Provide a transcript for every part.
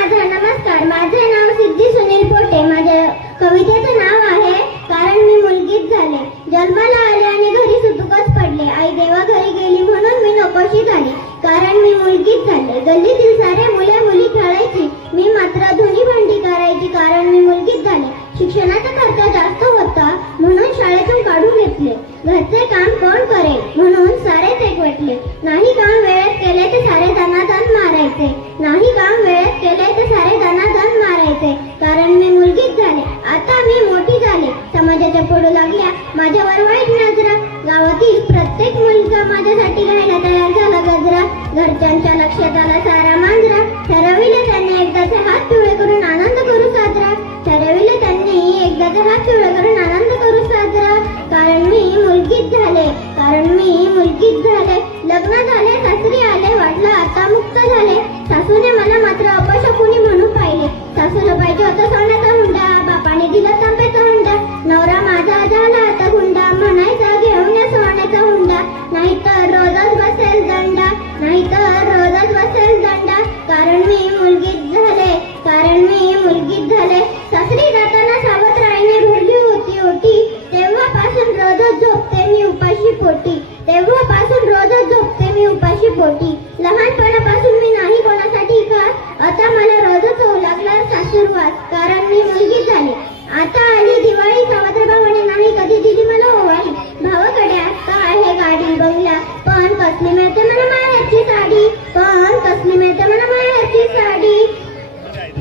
नमस्कार, माझे नाव सिद्धी सुनील पोटे. माझ्या कवितेचं नाव आहे कारण मी मुलगीच झाले. जन्माला आले आणि घरी सुतूकच पडले. आई देवा घरी गेली म्हणून मी नकोशी झाली. कारण मी मुलगीच झाले. गल्लीतील सारे मुले मुली खेळायची, मी मात्र धुनी भांडी करायची. कारण मी मुलगीच झाले. शिक्षणाचा खर्च जास्त होता म्हणून शाळेतून काढून घेतले. घरचे काम कोण करेल म्हणून सारेच एकवटले. नाही काम वेळेत केले तर सारे दणादण मारायचे. नाही काम वेळेत केले तर सारे दणादण मारायचे. कारण मी मुलगीच झाले. आता मी मोठी झाले. समाजाच्या पडू लागल्या माझ्यावर वाईट नजरा. गावातील प्रत्येक मुलगा माझ्यासाठी घ्यायला तयार झाला गजरा. घरच्यांच्या लक्षात आला सारा मांजरा. ठरविले त्यांनी एकदाचे हात पिवळे करून आनंद करू साजरा. ठरविले त्यांनी एकदाचे हात पिवळे करून आनंद करू साजरा. कारण मी मुलगीच झाले. कारण मी मुलगीच झाले. लग्न झाले, सासरी आले, वाटलं आता मुक्त झाले. सासूने मला मात्र अपशकुनी म्हणून पाहिले. सासूला पाहिजे होता सोन्याचा हुंडा, बापाने दिला तांब्याचा हुंडा. नवरा माझा झाला आता हुंडा, म्हणायचा घेऊन या सोन्याचा हुंडा. नाहीतर रोजच बसेल दंडा, नाहीतर रोजच बसेल दंडा. कारण मी मुलगीच झाले. कारण मी मुलगीच झाले. सासरी जाताना सावत्राईने भरली होती ओटी. तेव्हापासून रोजच झोपते मी उपाशी पोटी. तेव्हापासून रोजच झोपते मी उपाशी पोटी. लहानपणापासून मी नाही कोणासाठी खास, आता मला रोजच होऊ लागला सासूरवास. कारण मी मुलगी झाले. आता आली दिवाळी, सावत्र भावाने नाही कधी दिली मला ओवाळी. भावाकडे आता आहे गाडी बंगला, पण कसली मिळते मला माहेरची साडी. पण कसली मिळते मला माहेरची साडी.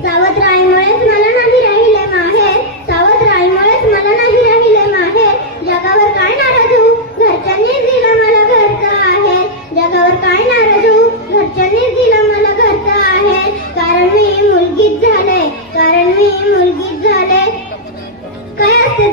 सावत्राईमुळेच मला नाही राहिले माहेर. सावत्राईमुळेच मला नाही राहिले माहेर. जगावर काय नाराज होऊ, घरच्यांनी दिला मला घरचा आहे. जगावर काय नाराज होऊ, घरच्यांनी दिला मला घरचा आहे. कारण मी मुलगीच झाले. कारण मी मुलगीच झाले. काय असते